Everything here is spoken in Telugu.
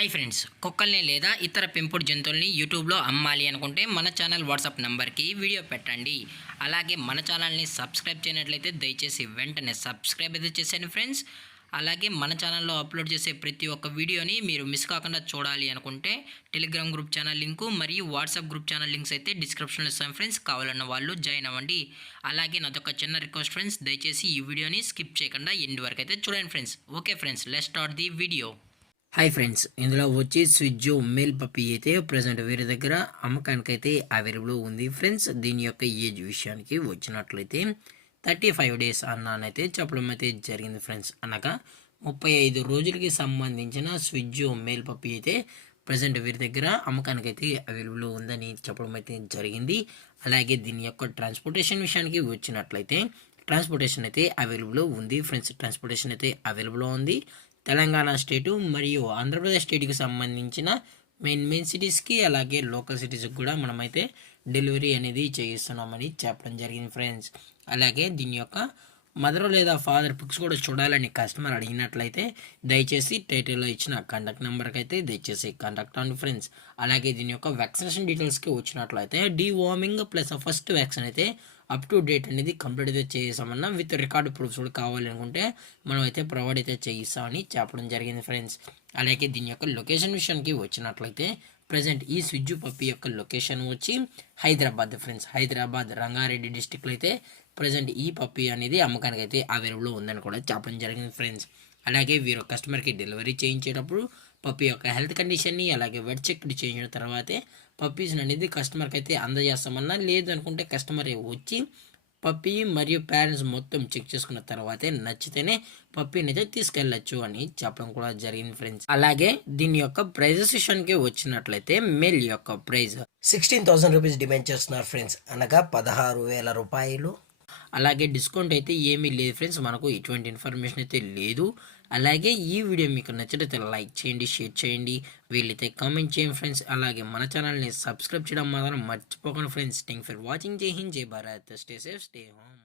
హాయ్ ఫ్రెండ్స్, కుక్కల్ని లేదా ఇతర పెంపుడు జంతువుల్ని యూట్యూబ్లో అమ్మాలి అనుకుంటే మన ఛానల్ వాట్సాప్ నెంబర్కి వీడియో పెట్టండి. అలాగే మన ఛానల్ని సబ్స్క్రైబ్ చేయనట్లయితే దయచేసి వెంటనే సబ్స్క్రైబ్ అయితే చేసేయండి ఫ్రెండ్స్. అలాగే మన ఛానల్లో అప్లోడ్ చేసే ప్రతి ఒక్క వీడియోని మీరు మిస్ కాకుండా చూడాలి అనుకుంటే టెలిగ్రామ్ గ్రూప్ ఛానల్ లింకు మరియు వాట్సాప్ గ్రూప్ ఛానల్ లింక్స్ అయితే డిస్క్రిప్షన్లో ఇస్తాను ఫ్రెండ్స్. కావాలన్న వాళ్ళు జాయిన్ అవ్వండి. అలాగే నాదొక చిన్న రిక్వెస్ట్ ఫ్రెండ్స్, దయచేసి ఈ వీడియోని స్కిప్ చేయకుండా ఎండ్ వరకు అయితే చూడండి friends. Okay friends, let's start the video. Hi friends, ఇందులో వచ్చి స్విజ్జో మేల్ పప్పీ అయితే ప్రజెంట్ వీరి దగ్గర అమ్మకానికి అయితే అవైలబుల్ ఉంది ఫ్రెండ్స్. దీని యొక్క ఏజ్ విషయానికి వచ్చినట్లయితే 35 డేస్ అన్నానైతే చెప్పడం అయితే జరిగింది ఫ్రెండ్స్. అనగా 35 రోజులకి సంబంధించిన స్విజ్జో మేల్ పప్పీ అయితే ప్రజెంట్ వీరి దగ్గర అమ్మకానికి అయితే అవైలబుల్ ఉందని చెప్పడం అయితే జరిగింది. అలాగే దీని యొక్క ట్రాన్స్పోర్టేషన్ విషయానికి వచ్చినట్లయితే ట్రాన్స్పోర్టేషన్ అయితే అవైలబుల్ ఉంది ఫ్రెండ్స్. ట్రాన్స్పోర్టేషన్ అయితే అవైలబుల్ ఉంది. తెలంగాణ స్టేటు మరియు ఆంధ్రప్రదేశ్ స్టేట్కి సంబంధించిన మెయిన్ సిటీస్కి అలాగే లోకల్ సిటీస్కి కూడా మనమైతే డెలివరీ అనేది చేయిస్తున్నామని చెప్పడం జరిగింది ఫ్రెండ్స్. అలాగే దీని యొక్క మదర్ లేదా ఫాదర్ పిక్స్ కూడా చూడాలని కస్టమర్ అడిగినట్లయితే దయచేసి టైటిల్లో ఇచ్చిన కాంటాక్ట్ నెంబర్కి అయితే దయచేసి కాంటాక్ట్ అవ్వండి ఫ్రెండ్స్. అలాగే దీని యొక్క వ్యాక్సినేషన్ డీటెయిల్స్కి వచ్చినట్లయితే డీవార్మింగ్ ప్లస్ ఫస్ట్ వ్యాక్సిన్ అయితే అప్ టు డేట్ అనేది కంప్లీట్ అయితే చేసామన్నా విత్ రికార్డు ప్రూఫ్స్ కూడా కావాలి అనుకుంటే మనం అయితే ప్రొవైడ్ అయితే చేయిస్తామని చెప్పడం జరిగింది ఫ్రెండ్స్. అలాగే దీని యొక్క లొకేషన్ విషయానికి వచ్చినట్లయితే ప్రజెంట్ ఈ స్విజ్జు పప్పీ యొక్క లొకేషన్ వచ్చి హైదరాబాద్ ఫ్రెండ్స్. హైదరాబాద్ రంగారెడ్డి డిస్టిక్లో అయితే ప్రజెంట్ ఈ పప్పీ అనేది అమ్మకానికి అయితే అవైలబుల్ ఉందని కూడా చెప్పడం జరిగింది ఫ్రెండ్స్. అలాగే వీరు కస్టమర్కి డెలివరీ చేయించేటప్పుడు పప్పీ యొక్క హెల్త్ కండిషన్ని అలాగే వెట్ చెక్ చేయించిన తర్వాతే పప్పీస్ అనేది కస్టమర్కి అయితే అందజేస్తామన్నా, లేదు అనుకుంటే కస్టమర్ వచ్చి పప్పీ మరియు పేరెంట్స్ మొత్తం చెక్ చేసుకున్న తర్వాతే నచ్చితేనే పప్పీని అయితే తీసుకెళ్ళచ్చు అని చెప్పడం కూడా జరిగింది ఫ్రెండ్స్. అలాగే దీని యొక్క ప్రైజెస్ విషయానికి వచ్చినట్లయితే మేల్ యొక్క ప్రైజ్ 16,000 రూపీస్ డిమాండ్ చేస్తున్నారు ఫ్రెండ్స్, అనగా 16,000 రూపాయలు. అలాగే డిస్కౌంట్ అయితే ఏమీ లేదు ఫ్రెండ్స్, మనకు ఎటువంటి ఇన్ఫర్మేషన్ అయితే లేదు. అలాగే ఈ వీడియో మీకు నచ్చినట్లయితే లైక్ చేయండి, షేర్ చేయండి, వీళ్ళైతే కామెంట్ చేయండి ఫ్రెండ్స్. అలాగే మన ఛానల్ని సబ్స్క్రైబ్ చేయడం మాత్రం మర్చిపోకండి ఫ్రెండ్స్. Thank for watching. జై హింద్, జై Bharat, stay safe, stay home.